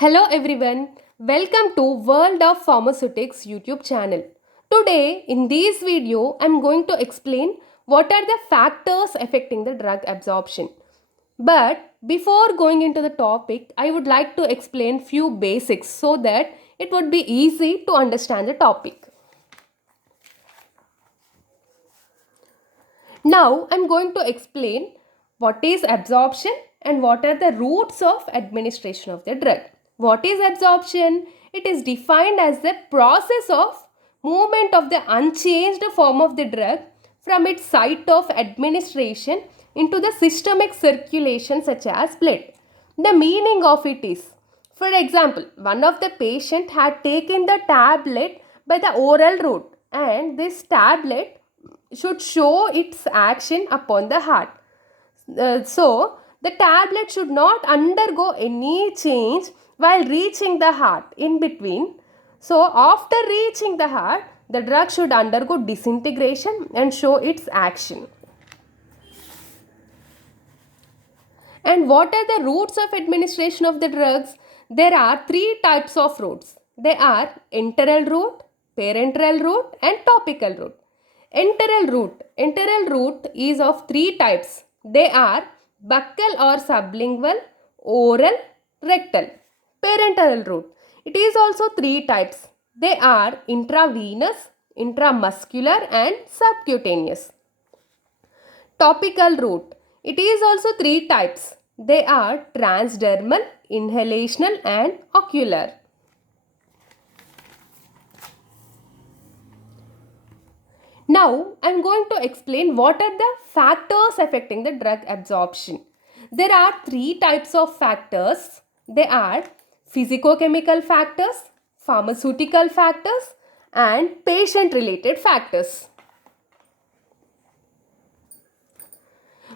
Hello everyone, welcome to World of Pharmaceutics YouTube channel. Today in this video I am going to explain what are the factors affecting the drug absorption. But before going into the topic, I would like to explain few basics so that it would be easy to understand the topic. Now I am going to explain what is absorption and what are the routes of administration of the drug. What is absorption? It is defined as the process of movement of the unchanged form of the drug from its site of administration into the systemic circulation such as blood. The meaning of it is, for example, one of the patient had taken the tablet by the oral route and this tablet should show its action upon the heart. So, the tablet should not undergo any change while reaching the heart in between. So, after reaching the heart, the drug should undergo disintegration and show its action. And what are the routes of administration of the drugs? There are three types of routes. They are enteral route, parenteral route and topical route. Enteral route is of three types. They are buccal or sublingual, oral, rectal. Parenteral route. It is also three types. They are intravenous, intramuscular and subcutaneous. Topical route. It is also three types. They are transdermal, inhalational and ocular. Now, I am going to explain what are the factors affecting the drug absorption. There are three types of factors. They are physicochemical factors, pharmaceutical factors and patient-related factors.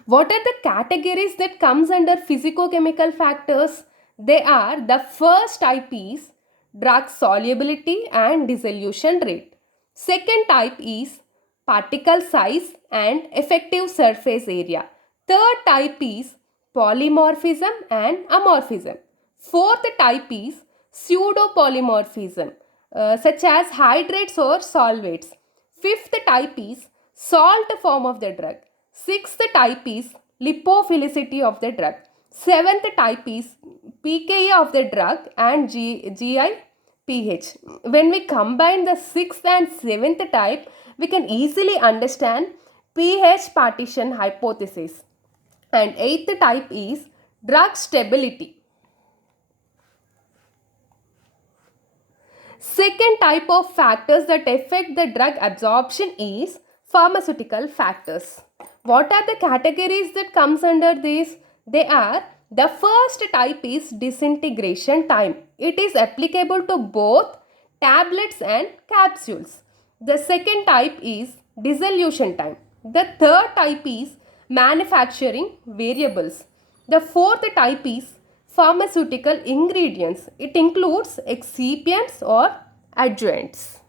What are the categories that comes under physicochemical factors? They are, the first type is drug solubility and dissolution rate. Second type is particle size and effective surface area. Third type is polymorphism and amorphism. Fourth type is pseudopolymorphism, such as hydrates or solvates. Fifth type is salt form of the drug. Sixth type is lipophilicity of the drug. Seventh type is pKa of the drug and GI pH. When we combine the sixth and seventh type, we can easily understand pH partition hypothesis. And eighth type is drug stability. Second type of factors that affect the drug absorption is pharmaceutical factors. What are the categories that comes under this? They are, the first type is disintegration time. It is applicable to both tablets and capsules. The second type is dissolution time. The third type is manufacturing variables. The fourth type is pharmaceutical ingredients. It includes excipients or adjuvants.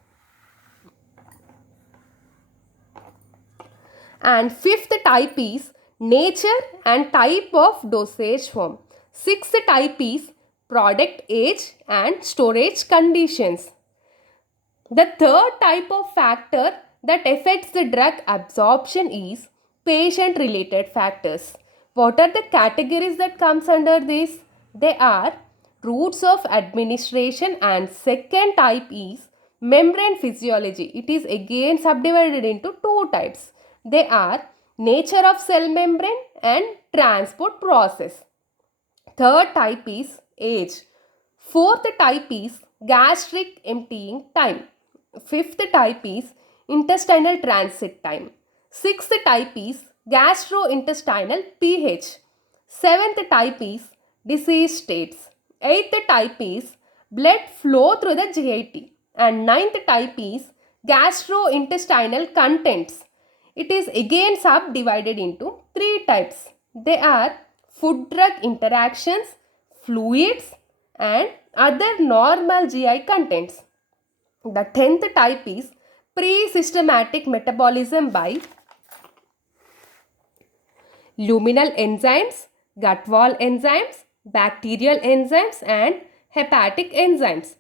And fifth type is nature and type of dosage form. Sixth type is product age and storage conditions. The third type of factor that affects the drug absorption is patient related factors. What are the categories that comes under this? They are routes of administration and second type is membrane physiology. It is again subdivided into two types. They are nature of cell membrane and transport process. Third type is age. Fourth type is gastric emptying time. Fifth type is intestinal transit time. Sixth type is gastrointestinal pH. Seventh type is disease states. Eighth type is blood flow through the GIT. And ninth type is gastrointestinal contents. It is again subdivided into three types. They are food-drug interactions, fluids and other normal GI contents. The 10th type is pre-systematic metabolism by luminal enzymes, gut wall enzymes, bacterial enzymes and hepatic enzymes.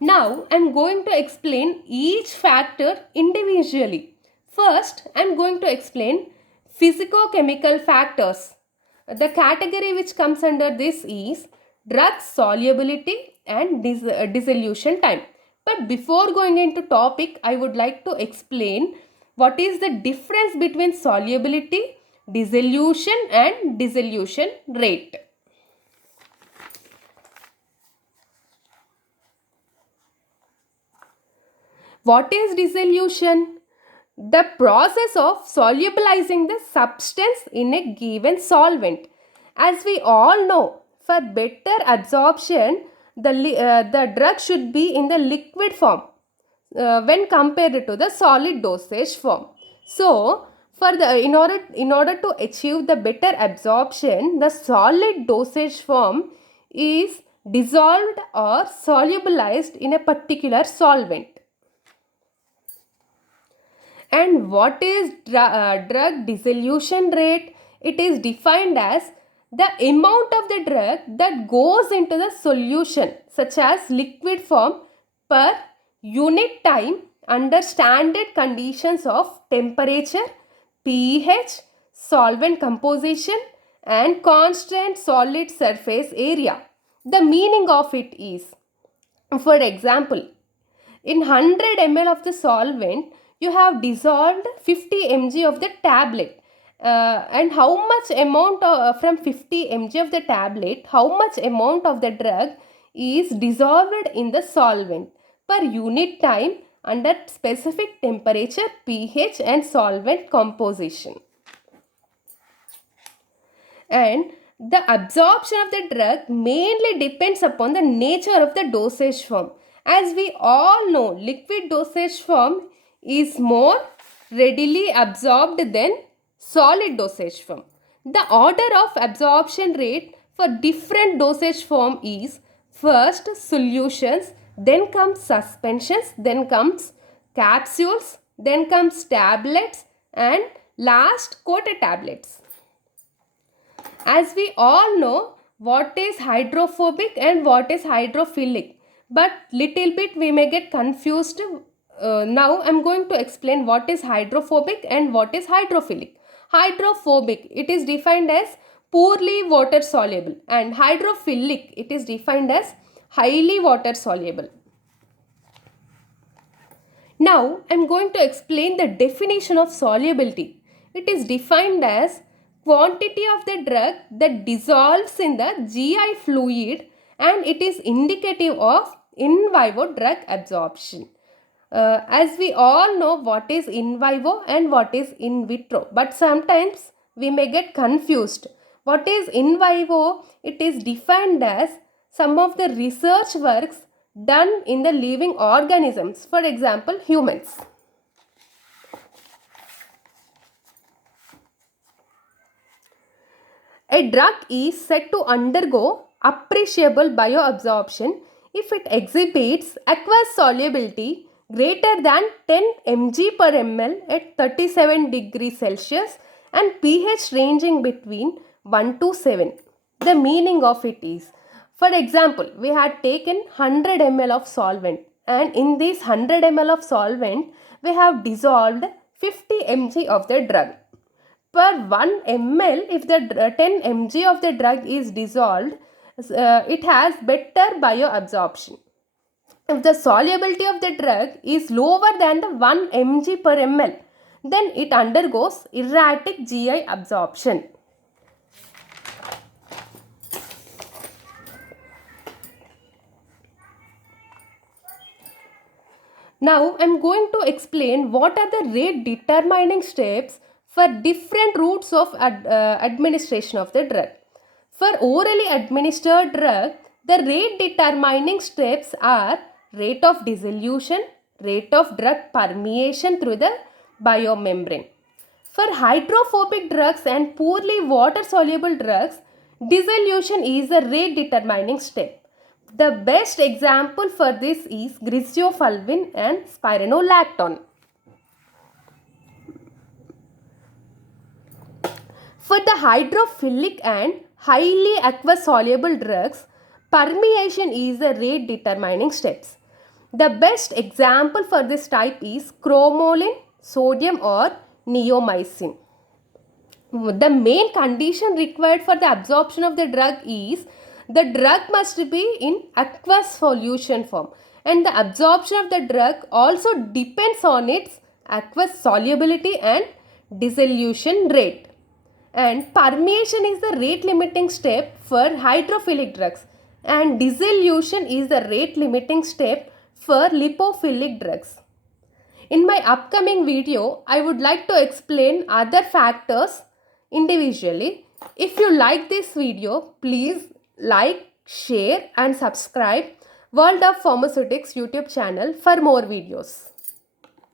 Now I am going to explain each factor individually. First, I am going to explain physicochemical factors. The category which comes under this is drug solubility and dissolution time. But before going into topic, I would like to explain what is the difference between solubility, dissolution and dissolution rate. What is dissolution? The process of solubilizing the substance in a given solvent. As we all know, for better absorption, the drug should be in the liquid form when compared to the solid dosage form. So, in order to achieve the better absorption, the solid dosage form is dissolved or solubilized in a particular solvent. And what is drug dissolution rate? It is defined as the amount of the drug that goes into the solution, such as liquid form, per unit time under standard conditions of temperature, pH, solvent composition and constant solid surface area. The meaning of it is, for example, in 100 ml of the solvent, you have dissolved 50 mg of the tablet. And how much amount from 50 mg of the tablet, how much amount of the drug is dissolved in the solvent per unit time under specific temperature, pH and solvent composition. And the absorption of the drug mainly depends upon the nature of the dosage form. As we all know, liquid dosage form is more readily absorbed than solid dosage form. The order of absorption rate for different dosage form is first solutions, then comes suspensions, then comes capsules, then comes tablets and last coated tablets. As we all know, what is hydrophobic and what is hydrophilic, but little bit we may get confused. Now I am going to explain what is hydrophobic and what is hydrophilic. Hydrophobic, it is defined as poorly water soluble, and hydrophilic, it is defined as highly water soluble. Now I am going to explain the definition of solubility. It is defined as quantity of the drug that dissolves in the GI fluid, and it is indicative of in vivo drug absorption. As we all know what is in vivo and what is in vitro, but sometimes we may get confused. What is in vivo? It is defined as some of the research works done in the living organisms, for example humans. A drug is said to undergo appreciable bioabsorption if it exhibits aqueous solubility greater than 10 mg per ml at 37 degrees Celsius and pH ranging between 1 to 7. The meaning of it is, for example, we had taken 100 ml of solvent, and in this 100 ml of solvent we have dissolved 50 mg of the drug. Per 1 ml, if the 10 mg of the drug is dissolved, it has better bioabsorption. If the solubility of the drug is lower than the 1 mg per ml, then it undergoes erratic GI absorption. Now I am going to explain what are the rate determining steps for different routes of administration of the drug. For orally administered drug, the rate determining steps are rate of dissolution, rate of drug permeation through the biomembrane. For hydrophobic drugs and poorly water soluble drugs, dissolution is a rate determining step. The best example for this is griseofulvin and spironolactone. For the hydrophilic and highly aqueous soluble drugs, Permeation is the rate determining steps. The best example for this type is chromoline, sodium or neomycin. The main condition required for the absorption of the drug is the drug must be in aqueous solution form, and the absorption of the drug also depends on its aqueous solubility and dissolution rate. And permeation is the rate limiting step for hydrophilic drugs, and dissolution is the rate limiting step for lipophilic drugs. In my upcoming video, I would like to explain other factors individually. If you like this video, please like, share and subscribe World of Pharmaceutics YouTube channel for more videos.